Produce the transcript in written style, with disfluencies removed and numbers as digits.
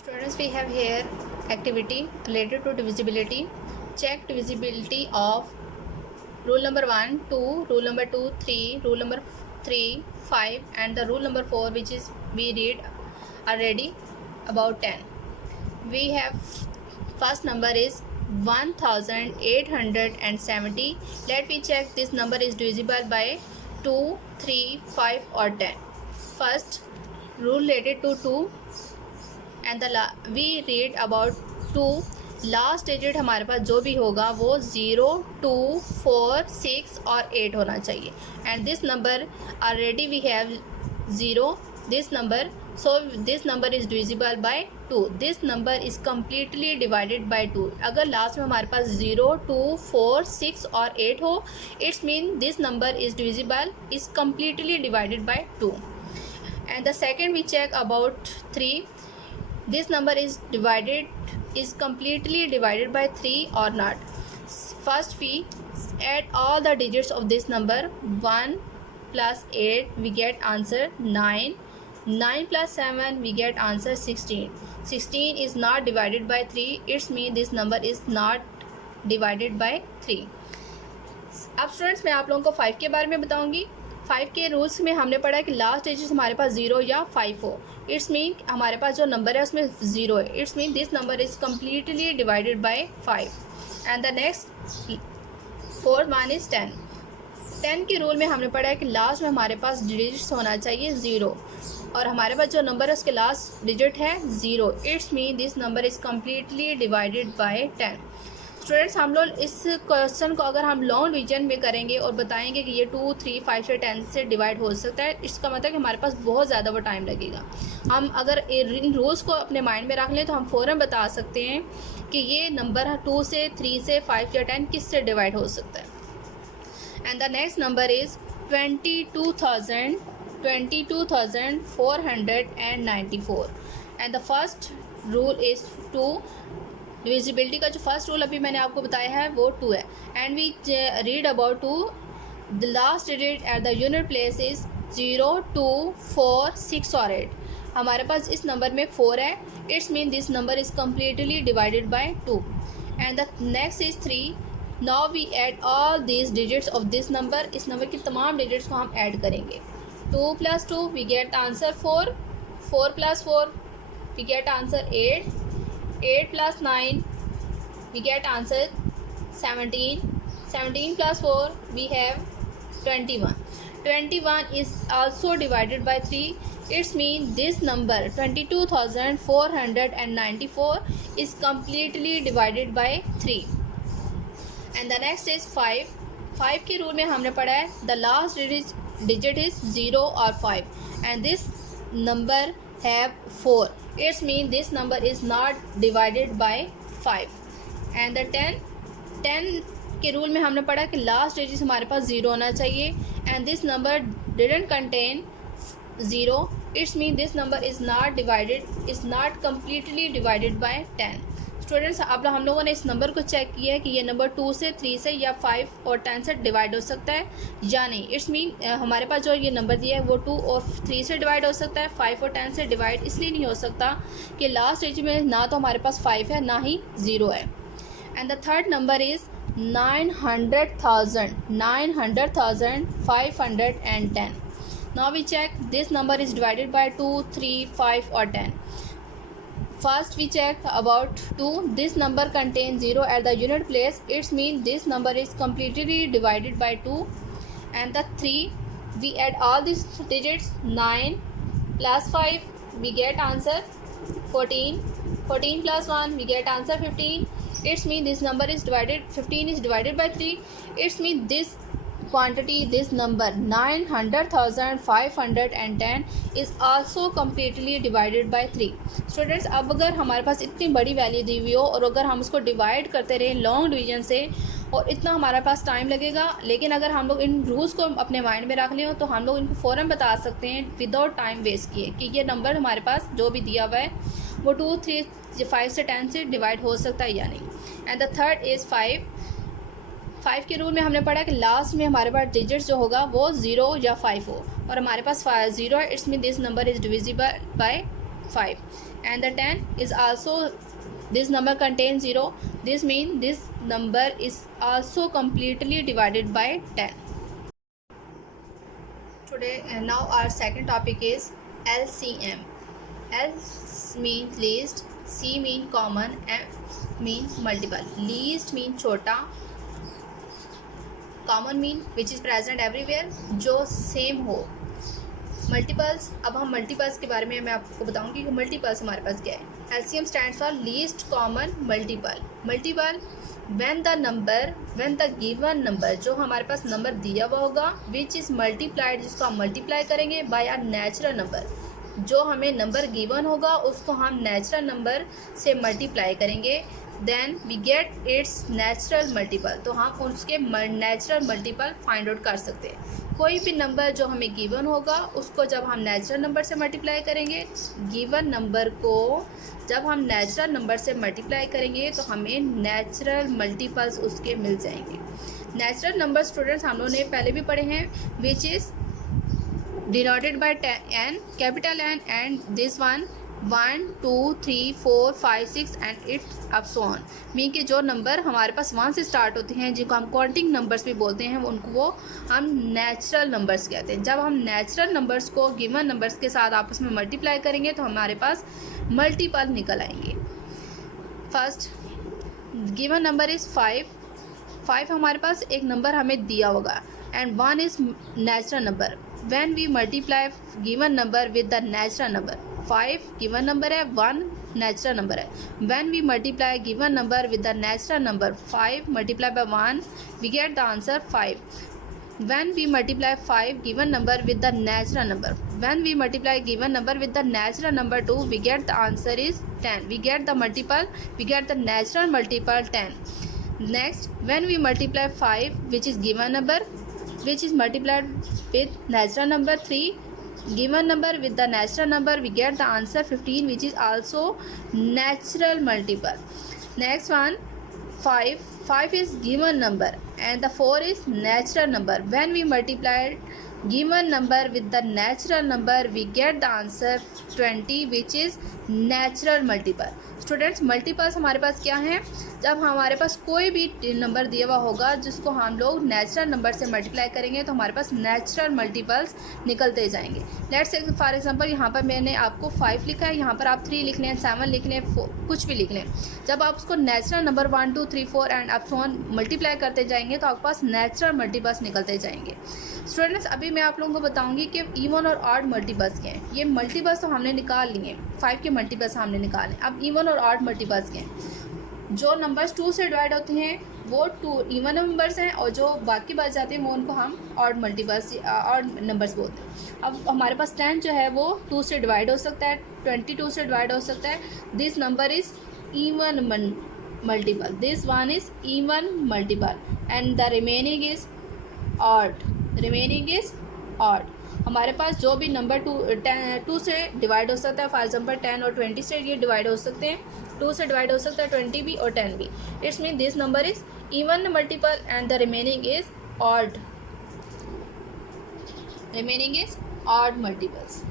Students, we have here activity related to divisibility. Check divisibility of rule number 1, 2, rule number 2, 3, rule number 3, 5 and the rule number 4, which is we read already about 10. We have first number is 1870. Let me check this number is divisible by 2, 3, 5 or 10. First rule related to 2 and we read about 2. Last digit हमारे पास जो भी होगा वो 0, 2, 4, 6 और 8 होना चाहिए. And this number already we have 0 this number, so this number is divisible by 2. This number is completely divided by 2. अगर लास्ट में हमारे पास 0, 2, 4, 6 और 8 हो, it's mean this number is divisible is completely divided by 2. And the second we check about 3. This number is completely divided by 3 or not. First we add all the digits of this number. 1 plus 8 we get answer 9. 9 plus 7 we get answer 16. 16 is not divided by 3. It's mean this number is not divided by 3. अब students मैं आप लोगों को 5 के बारे में बताऊंगी. 5 के रूल्स में हमने पढ़ा कि लास्ट डिजिट हमारे पास 0 या 5 हो. इट्स मीन हमारे पास जो नंबर है उसमें 0 है. It's mean this number is completely divided bye 5. And the next fourth one is 10. 10 के रूल में हमने पढ़ा है कि लास्ट में हमारे पास डिजिट्स होना चाहिए 0 और हमारे पास जो नंबर है उसके लास्ट डिजिट है 0. It's mean this number is completely divided bye 10. Students, हम लोग इस क्वेश्चन को अगर हम लॉन्ग डिवीजन में करेंगे और बताएंगे कि ये 2, 3, 5 से 10 से डिवाइड हो सकता है, इसका मतलब कि हमारे पास बहुत ज़्यादा वो टाइम लगेगा. हम अगर इन रूल्स को अपने माइंड में रख लें तो हम फ़ौरन बता सकते हैं कि ये नंबर 2 से 3 से 5 या 10 किस से डिवाइड हो सकता है. And the next number is 22,494. And the first rule is 2. Divisibility का जो फर्स्ट रूल अभी मैंने आपको बताया है वो 2 है. And we read about 2. The last digit at the unit place is 0, 2, 4, 6 और 8. हमारे पास इस नंबर में 4 है. It's mean this number is completely divided by 2. And the next is 3. Now we add all these digits of this number. इस number की तमाम digits को हम ऐड करेंगे. 2 plus 2 we get answer 4. 4 plus 4 we get answer 8. 8 plus 9 we get answer 17. 17 plus 4 we have 21. 21 is also divided by 3. It's mean this number 22,494 is completely divided by 3. And the next is 5. 5 के rule में हमने पढ़ा है the last digit is 0 or 5 and this number have 4. It's mean this number is not divided by 5. And the 10 के rule में हमने पढ़ा कि लास्ट डिजिट हमारे पास 0 होना चाहिए and this number didn't contain 0. It's mean this number is not completely divided by 10. Students, अब हम लोगों ने इस नंबर को चेक किया है कि ये नंबर 2 से 3 से या 5 और 10 से डिवाइड हो सकता है या नहीं. इट्स मीन हमारे पास जो ये नंबर दिया है वो 2 और 3 से डिवाइड हो सकता है. 5 और 10 से डिवाइड इसलिए नहीं हो सकता कि लास्ट डिजिट में ना तो हमारे पास 5 है ना ही 0 है. And the third number is 900,510. Now we check this number is divided by 2, 3, 5 और 10. First we check about 2. This number contains 0 at the unit place. It's mean this number is completely divided by 2. And the 3 we add all these digits. 9 plus 5 we get answer 14. 14 plus 1 we get answer 15. It's mean this number is divided 15 is divided by 3. It's mean this quantity, this number 900,510 is also completely divided by 3. Students, अब अगर हमारे पास इतनी बड़ी value दी हुई हो और अगर हम उसको डिवाइड करते रहें लॉन्ग डिवीजन से और इतना हमारे पास टाइम लगेगा, लेकिन अगर हम लोग इन रूल्स को अपने माइंड में रख लें तो हम लोग इनको फ़ौरन बता सकते हैं विदाउट टाइम वेस्ट किए कि ये नंबर हमारे पास जो भी दिया हुआ है वो 2, 3, 5 से 10 से डिवाइड हो सकता है या नहीं. And the third is 5. 5 के रूल में हमने पढ़ा कि लास्ट में हमारे पास डिजिट जो होगा वो 0 या 5 हो और हमारे पास 0 है. It's mean this number is divisible bye 5. and the 10 is also, this number contains 0. This means this number is also completely divided by 10. Today now our second topic is LCM. L means least, C mean common, M mean multiple. Least mean छोटा, common mean which is present everywhere, जो same हो. Multiples, अब हम multiples के बारे में मैं आपको बताऊंगी कि मल्टीपल्स हमारे पास क्या है. LCM stands for least common multiple. Multiple when the given number, जो हमारे पास नंबर दिया हुआ होगा, विच इज़ मल्टीप्लाइड, जिसको हम मल्टीप्लाई करेंगे बाय अ नेचुरल नंबर. जो हमें नंबर गिवन होगा उसको हम नेचुरल नंबर से मल्टीप्लाई करेंगे, then we get its natural multiple. तो हम उसके नेचुरल मल्टीपल फाइंड आउट कर सकते हैं. कोई भी नंबर जो हमें गिवन होगा उसको जब हम नेचुरल नंबर से मल्टीप्लाई करेंगे, गिवन नंबर को जब हम नेचुरल नंबर से मल्टीप्लाई करेंगे तो हमें नेचुरल मल्टीपल्स उसके मिल जाएंगे. नेचुरल नंबर स्टूडेंट्स हम लोगों ने पहले भी पढ़े हैं, which is denoted by n, capital N, and this one 1 2 3 4 5 6 and it's up so on. Mean कि जो नंबर हमारे पास 1 से स्टार्ट होते हैं, जिनको हम काउंटिंग नंबर्स भी बोलते हैं, उनको वो हम नेचुरल नंबर्स कहते हैं. जब हम नेचुरल नंबर्स को गिवन नंबर्स के साथ आपस में मल्टीप्लाई करेंगे तो हमारे पास मल्टीपल निकल आएंगे. फर्स्ट गिवन नंबर इज़ 5 हमारे पास एक नंबर हमें दिया होगा, and 1 is natural number. When we multiply given number with the natural number, 5 given number है, 1 नेचुरल नंबर है. When we multiply given number with the natural number, 5 multiply by 1, we get the answer 5. When we multiply 5 given number with the natural number, when we multiply given number with the natural number 2, we get the answer is 10. We get the multiple, we get the natural multiple 10. Next, when we multiply 5, which is given number, which is multiplied with natural number 3, given number with the natural number, we get the answer 15, which is also natural multiple. Next one, 5 is given number and the 4 is natural number. When we multiply given number with the natural number, we get the answer 20, which is natural multiple. Students, multiples हमारे पास क्या हैं? जब हमारे पास कोई भी number दिया हुआ होगा जिसको हम लोग नेचुरल नंबर से मल्टीप्लाई करेंगे तो हमारे पास नेचुरल मल्टीपल्स निकलते जाएंगे. लेट्स से फॉर एग्जांपल यहाँ पर मैंने आपको 5 लिखा है, यहाँ पर आप 3 लिख लें, 7 लिख लें, कुछ भी लिख लें. जब आप उसको natural number 1 2 3 4 and up so on multiply करते जाएंगे तो आपके पास नेचुरल मल्टीपल्स निकलते जाएंगे. स्टूडेंट्स, अभी मैं आप लोगों को बताऊंगी कि इवन और ऑड मल्टीपल्स क्या हैं. ये मल्टीपल्स तो हमने निकाल लिए, 5 के मल्टीपल्स हमने निकाले. अब इवन और ऑड मल्टीपल्स क्या हैं? जो नंबर्स 2 से डिवाइड होते हैं वो 2 इवन नंबर्स हैं, और जो बाकी बच जाते हैं वो उनको हम ऑड मल्टीपल्स ऑड नंबर्स बोलते हैं. अब हमारे पास 10 जो है वो 2 से डिवाइड हो सकता है, 22 से डिवाइड हो सकता है. This number is even multiple, this one is even multiple, and the remaining is odd. हमारे पास जो भी नंबर 2 से डिवाइड हो सकता है, फॉर एग्जांपल 10 और 20 से ये डिवाइड हो सकते हैं. 2 से डिवाइड हो सकता है 20 भी और 10 भी. It's mean this number is even multiple and the remaining is odd multiples.